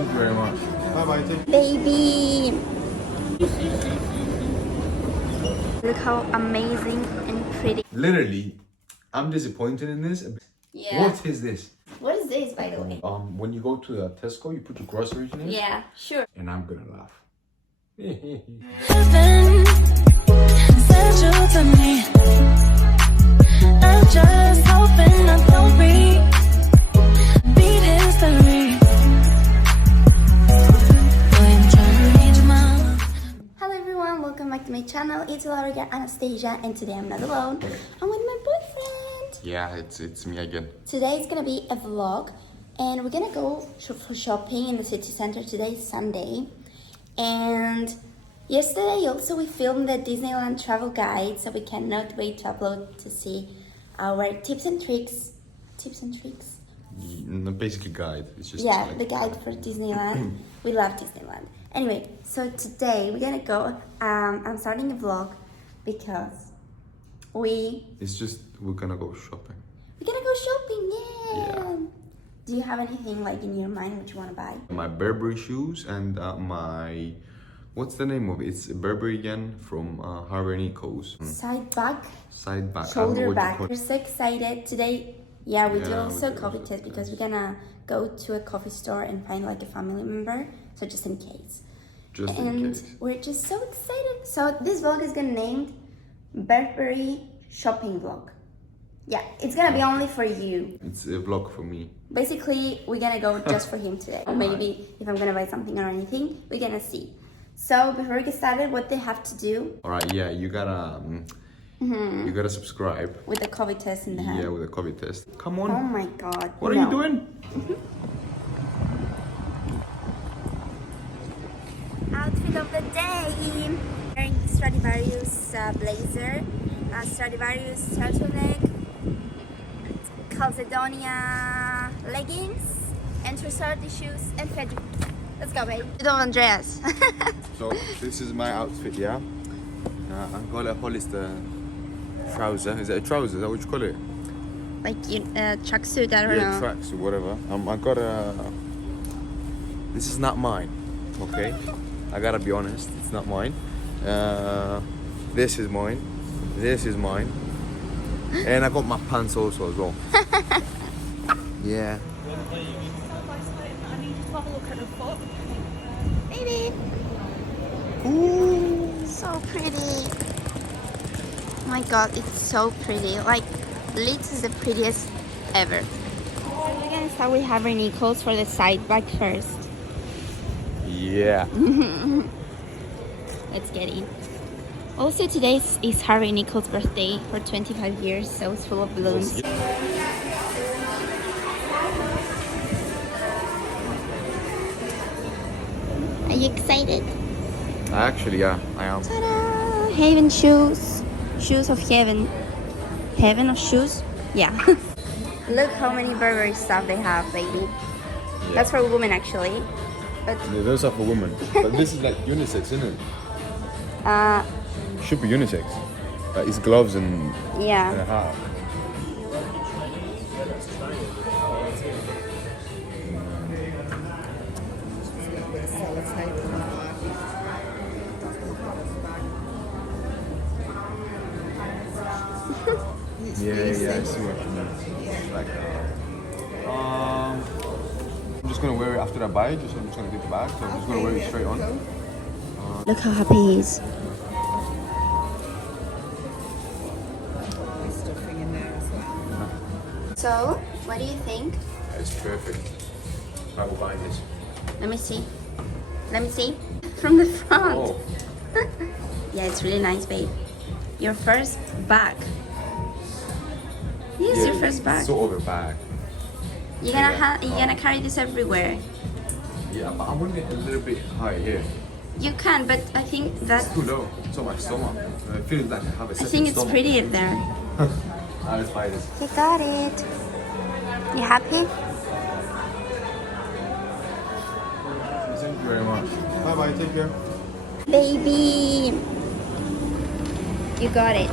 Thank you very much. Bye bye. Baby! Look how amazing and pretty. Literally, I'm disappointed in this. Yeah. What is this? What is this, by the way? When you go to the Tesco, you put your groceries in it. Yeah, sure. And I'm gonna laugh. Heaven sent you to me. I'm just hoping I don't beat history. I'm trying to read your mind. Hello everyone, welcome back to my channel. It's 𝐸𝐴𝐤𝐤 Anastasia, and today I'm not alone. I'm with my boyfriend. Yeah, it's me again. Today is gonna be a vlog, and we're gonna go for shopping in the city center. Today is Sunday, and yesterday also we filmed the Disneyland travel guide, so we cannot wait to upload to see our tips and tricks. Basically guide. It's just Yeah, like, the guide for Disneyland. We love Disneyland. Anyway, so today we're gonna go. I'm starting a vlog because we're gonna go shopping. we're gonna go shopping. Yeah. Do you have anything like in your mind what you want to buy? My Burberry shoes and my what's the name of it? It's Burberry again from Harvey & Nichols. Side back, Side back. shoulder back. We're so excited today. Yeah, we do Yeah, also we do coffee also test because we're gonna go to a coffee store and find like a family member. So just in case. Just And in case. we're just so excited. So this vlog is gonna named Burberry shopping vlog. Yeah, it's gonna be only for you. It's a vlog for me. Basically, we're gonna go just for him today. Maybe if I'm gonna buy something or anything, we're gonna see. So before we get started, what they have to do Alright, yeah, you gotta subscribe. with the COVID test in the hand. Yeah, with a COVID test. Come on. Oh my god. What are you doing? Outfit of the day. Wearing Stradivarius blazer, Stradivarius turtleneck, 𝐞𝐸𝐤𝐴𝐤 leggings, and Trussardi shoes and Fedri. Let's go, babe. You don't Andreas. So this is my outfit, yeah. I got a Hollister trouser. Is it a trouser? Is that what you call it? Like tracksuit, I don't Yeah, know. tracks or whatever. I got a. This is not mine. Okay, I gotta be honest. It's not mine. This is mine. This is mine. And I got my pants also as well. Yeah. Baby. Ooh, so pretty. Oh my god, it's so pretty. Like, Litz is the prettiest ever. So we're gonna start with Harvey & Nichols for the side bag first. Yeah. Let's get in. Also, today is Harvey & Nichols' birthday for 25 years, so it's full of balloons. Are you excited? Actually, yeah, I am. Ta-da! Heaven shoes. Shoes of heaven. Heaven of shoes? Yeah. Look how many Burberry stuff they have, baby. Yeah. That's for women, actually. But Yeah, those are for women. But this is like unisex, isn't it? Should be unisex. Like it's gloves and yeah. a hat. Yeah, I see what you mean. Like, I'm just gonna wear it after I buy it. I'm just gonna take the bag, so I'm just gonna wear it straight on. Look how happy he is. So, what do you think? It's perfect. I will buy this. Let me see. Let me see. From the front. Oh, Yeah, it's really nice, babe. Your first bag. This is your first bag. Sort of a bag. You're gonna carry this everywhere. Yeah, but I want to get a little bit higher here. You can, but I think that It's too low. It's on my stomach. It feels like I have a I second think it's stomach. prettier there. Let's buy this. You got it. You happy? Thank you very much. Bye bye. Take care. Baby. You got it.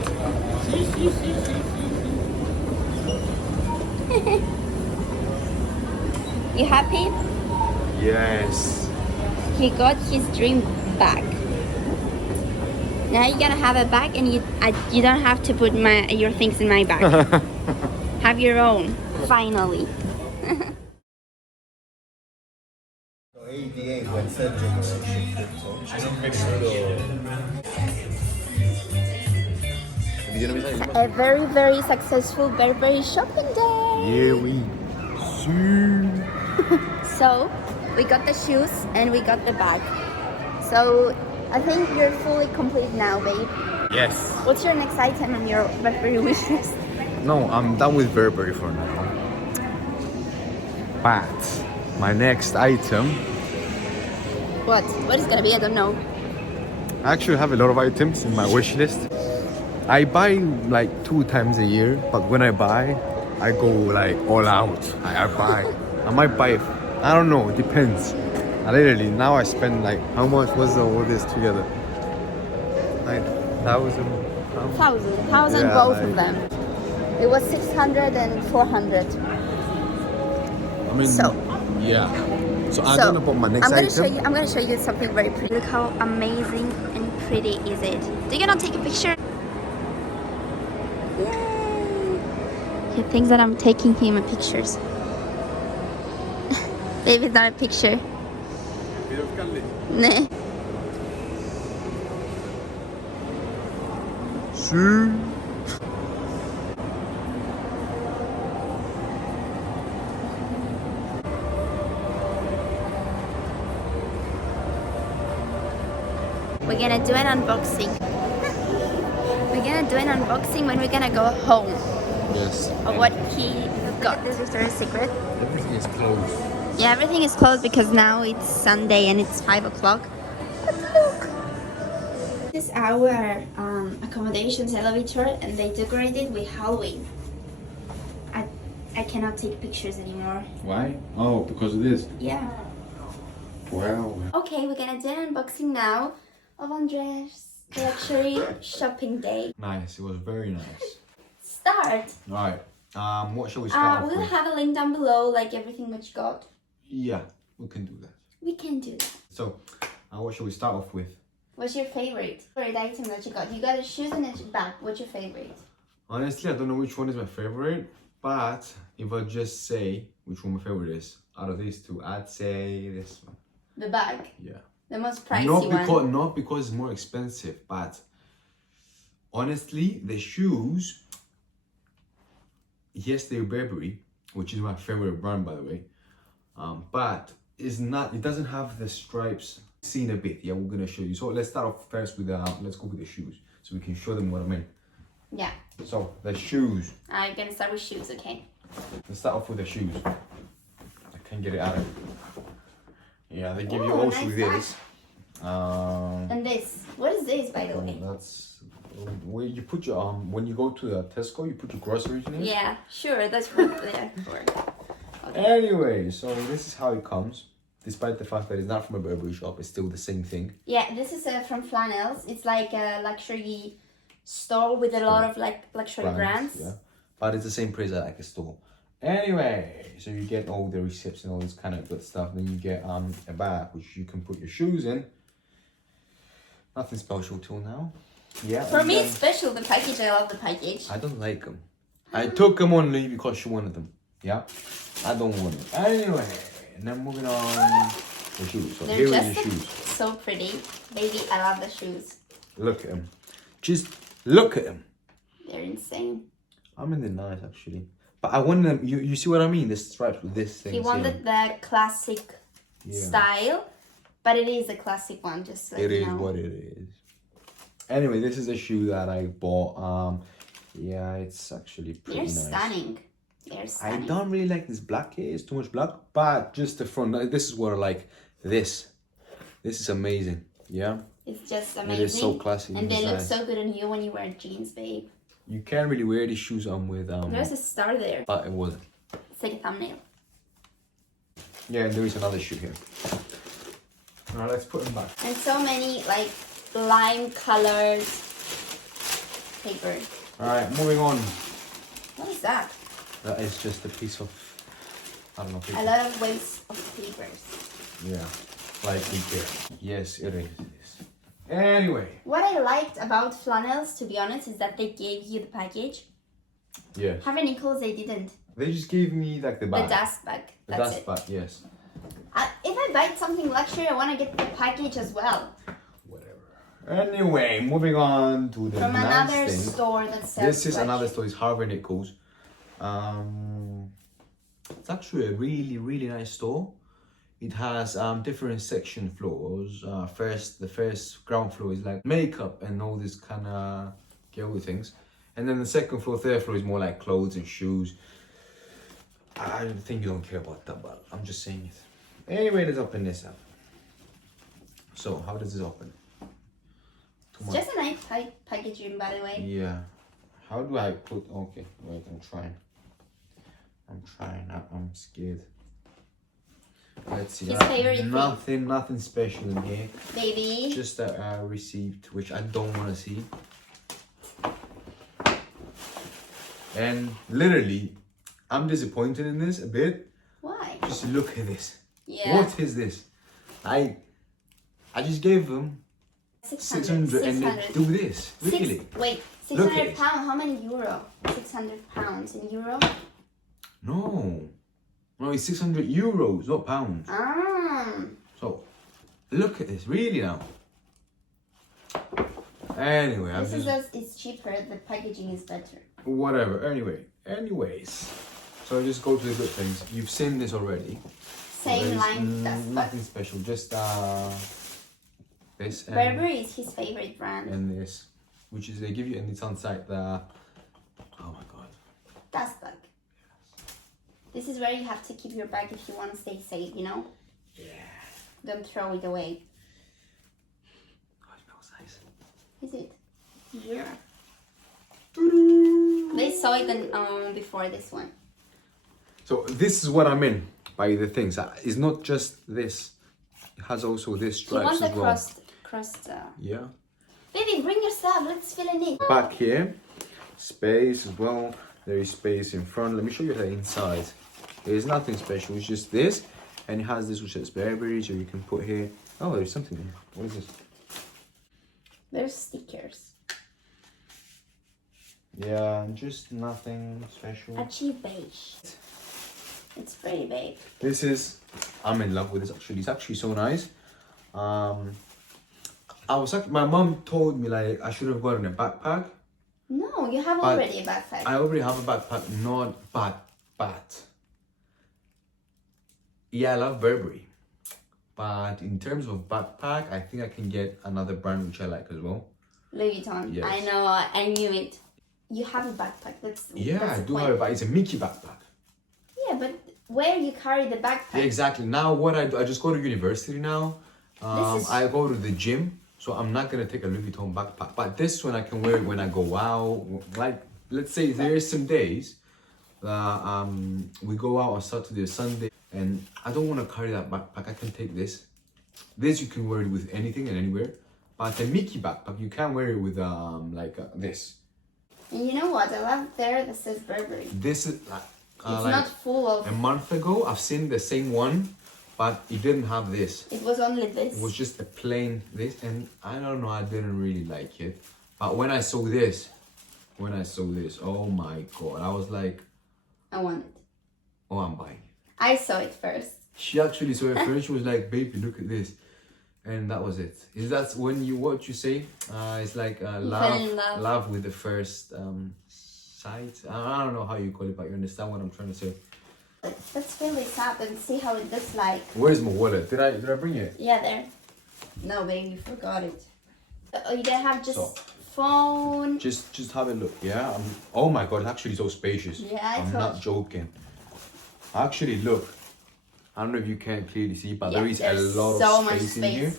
You happy? Yes. He got his dream bag. Now you're gonna have a bag, and you don't have to put your things in my bag. Have your own. Finally. A very, very successful Burberry shopping day. Yeah, we see. So we got the shoes and we got the bag. So I think you're fully complete now, babe. Yes. What's your next item on your Burberry wish list? No, I'm done with Burberry for now. But my next item. What? What is gonna be? I don't know. I actually have a lot of items in my wish list. I buy like 2 times a year, but when I buy, I go like all out. I buy. I might buy. I don't know. It depends. Literally, now I spend like, how much was all this together? Like 1,000. Thousand both of them. It was 600 and 400. I mean, So. Yeah. So I don't know about my next item. I'm gonna show you something very pretty. Look how amazing and pretty is it. Do you gonna take a picture? Yay! He thinks that I'm taking him pictures. Baby, it's not a picture. Nah. See? We're gonna do an unboxing. We're gonna do an unboxing when we're gonna go home. Yes. Of what he got. This is Victoria's Secret. Everything is closed. Yeah, everything is closed because now it's Sunday and it's 5 o'clock. But look! This is our accommodations elevator, and they decorated with Halloween. I cannot take pictures anymore. Why? Oh, because of this. Yeah. Wow. Okay, we're gonna do an unboxing now of Andre's luxury shopping day. Nice. It was very nice. Start! Right. What shall we start off We'll with? have a link down below, like everything that you got. Yeah, we can do that. We can do that. So, what shall we start off with? What's your favorite item that you got? You got a shoes and a bag. What's your favorite? Honestly, I don't know which one is my favorite, but if I just say which one my favorite is, out of these two, I'd say this one. The bag. Yeah. The most pricey one. Not because it's more expensive, but honestly, the shoes, yes, they're Burberry, which is my favorite brand, by the way. But it's not. It doesn't have the stripes. Seen a bit. Yeah, we're gonna show you. So let's start off first with let's go with the shoes, so we can show them what I mean. Yeah. So the shoes. I'm gonna start with shoes, okay? Let's start off with the shoes. I can't get it out. Yeah, they give you Ooh, also nice this. And this. What is this, by the way? That's where you put your when you go to the Tesco, you put your groceries in it. Yeah, sure. That's what they're for. Okay. Anyway, so this is how it comes. Despite the fact that it's not from a Burberry shop, it's still the same thing. Yeah, this is from Flannels. It's like a luxury store with a lot of like luxury brands. Yeah, but it's the same price at like a store. Anyway, so you get all the receipts and all this kind of good stuff. Then you get a bag which you can put your shoes in. Nothing special till now. Yeah. For me, it's special. The package. I love the package. I don't like them. I took them only because she wanted them. Yeah. I don't want them. Anyway, and then moving on the shoes. So They're here are just the shoes. so pretty. Baby, I love the shoes. Look at them. Just look at them. They're insane. I mean, they're nice actually. But I want them. You see what I mean? The stripes with this thing. He wanted the classic style, but it is a classic one. Just so it you is know. what it is. Anyway, this is a shoe that I bought. Yeah, it's actually pretty nice. Stunning. They're stunning. I don't really like this black here. It's too much black. But just the front. This is what I like. This is amazing. Yeah. It's just amazing. It is so classy. And they look so good on you when you wear jeans, babe. You can't really wear these shoes on with There's a star there. But it wasn't. It's like a thumbnail. Yeah, and there is another shoe here. Alright, let's put them back. And so many like lime colored paper. Alright, moving on. What is that? That is just a piece of, I don't know, paper. A lot of waste of papers. Yeah, like IKEA. Yes, it is. Anyway. What I liked about flannels, to be honest, is that they gave you the package. Yeah. Having Nichols, they didn't. They just gave me like the bag. The dust bag. The That's dust it. bag, yes. If I buy something luxury, I want to get the package as well. Whatever. Anyway, moving on to the From nice another thing. store that sells This is luxury. another store. It's Harvey Nichols. It's actually a really, really nice store. It has different section floors. The first ground floor is like makeup and all this kind of girly things. And then the second floor, third floor is more like clothes and shoes. I think you don't care about that, but I'm just saying it. Anyway, let's open this up. So, how does this open? It's just a nice packaging, by the way. Yeah. How do I put... Okay, wait, I'm trying. I'm scared. Let's see. His favorite thing. Nothing special in here. Baby. Just a receipt, which I don't want to see. And literally, I'm disappointed in this a bit. Why? Just look at this. Yeah. What is this? I just gave them 600 and they do this. Really? Wait, Look at 600 it. pounds. How many euro? 600 pounds in euro? No, it's 600 euros, not pounds. So, look at this, really now. Anyway, It's cheaper. The packaging is better. Whatever. Anyways. So just go to the good things. You've seen this already. Same line. Nothing special. Just this. Burberry is his favorite brand. And this, which is they give you, and it's on site. Oh my god. Dust bag. This is where you have to keep your bag if you want to stay safe, you know? Yeah. Don't throw it away. Oh, it smells nice. Is it? Yeah. They saw it before this one. So this is what I mean by the things. It's not just this. It has also this stripes as well. Crossed. Yeah. Baby, bring yourself. Let's fill it in. Back here, space as well. There is space in front. Let me show you the inside. There is nothing special. It's just this, and it has this which says Burberry, so you can put here. Oh, there's something here. What is this? There's stickers. Yeah, just nothing special. 𝐜𝐸𝐥. It's pretty big. This is, I'm in love with this actually. It's actually so nice. My mom told me like I should have gotten a backpack. No, you have already a backpack. I already have a backpack, but yeah, I love Burberry. But in terms of backpack, I think I can get another brand which I like as well. Louis Vuitton. Yes. I know, I knew it. You have a backpack. That's I do have it, but it's a Mickey backpack. Yeah, but where you carry the backpack? Yeah, exactly. Now what I do, I just go to university now. I go to the gym, so I'm not gonna take a Louis Vuitton backpack. But this one I can wear it when I go out. Like, let's say there's some days that we go out on Saturday or Sunday, and I don't want to carry that backpack. I can take this. This you can wear it with anything and anywhere. But the Mickey backpack you can't wear it with this. And you know what? I love there that says Burberry. This is like. It's not full of... A month ago, I've seen the same one, but it didn't have this. It was only this. It was just a plain this, and I don't know, I didn't really like it. But when I saw this, oh my god, I was like... I want it. Oh, I'm buying it. I saw it first. She actually saw it first, she was like, baby, look at this. And that was it. Is that when what you say? It's like love with the first... sight. I don't know how you call it, but you understand what I'm trying to say. Let's fill this up and see how it looks like. Where's my wallet? Did I bring it? Yeah, there. No, baby, you forgot it. Oh, you don't have just phone. Just have a look. Yeah. Oh my god, it's actually so spacious. Yeah, I'm not joking. Actually, look. I don't know if you can clearly see, but there is a lot of space in here.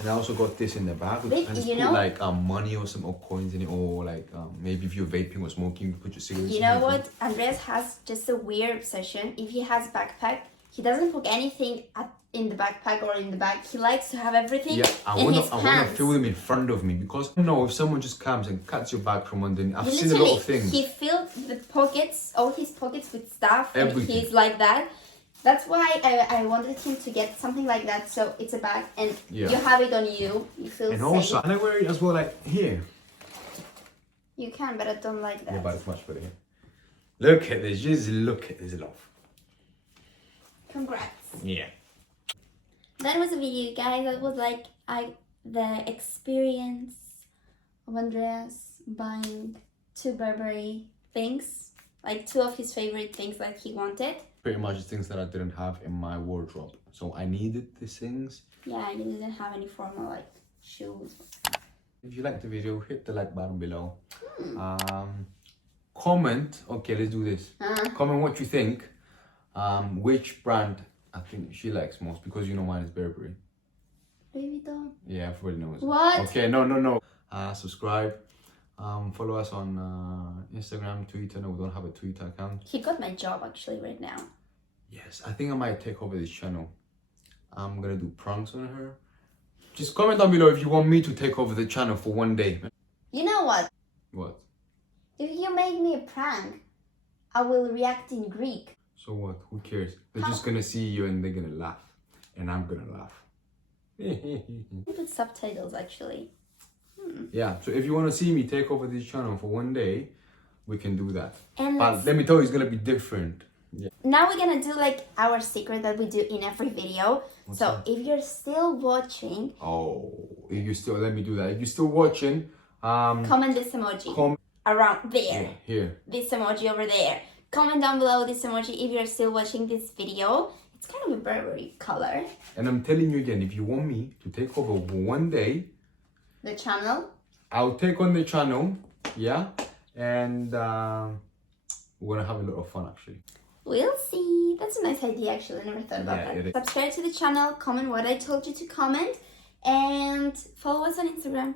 And I also got this in the back. You can put like money or some coins in it, or like maybe if you're vaping or smoking, you put your cigarettes. You know what? Andreas has just a weird obsession. If he has backpack, he doesn't put anything in the backpack or in the bag. He likes to have everything I want to feel them in front of me, because you know if someone just comes and cuts your bag from underneath. I've seen a lot of things. He filled the pockets, all his pockets with stuff, Everything. and he's like that. That's why I wanted him to get something like that. So it's a bag, and Yeah. you have it on you. You feel And safe. also, and I wear it as well, like here. You can, but I don't like that. Yeah, but it's much better here. Look at this, just look at this love. Congrats. Yeah. That was a video, guys. That was like the experience of Andreas buying 2 Burberry things, like 2 of his favorite things that he wanted. Pretty much things that I didn't have in my wardrobe. So I needed these things. Yeah, you didn't have any formal like shoes. If you liked the video, hit the like button below. Comment, okay, let's do this. Comment what you think. Which brand I think she likes most, because you know mine is Burberry. Louis Vuitton. Yeah, everybody knows. What? Okay, no. Subscribe. Follow us on Instagram, Twitter. No, we don't have a Twitter account. He got my job actually right now. Yes, I think I might take over this channel. I'm gonna do pranks on her. Just comment down below if you want me to take over the channel for one day. You know what? What? If you make me a prank, I will react in Greek. So what? Who cares? They're just gonna see you and they're gonna laugh. And I'm gonna laugh. Put subtitles actually. Yeah, so if you want to see me take over this channel for one day, we can do that. And But let me tell you, it's gonna be different. Yeah. now we're gonna do like our secret that we do in every video. So if you're still watching, If you still, let me do that. If you're still watching, comment this emoji around there. Yeah, here. This emoji over there. Comment down below this emoji if you're still watching this video. It's kind of a Burberry color. And I'm telling you again, if you want me to take over for one day, The channel. I'll take on the channel, yeah, and we're gonna have a lot of fun actually. We'll see. That's a nice idea actually. I never thought about Yeah, it that. is. Subscribe to the channel, comment what I told you to comment, and follow us on Instagram.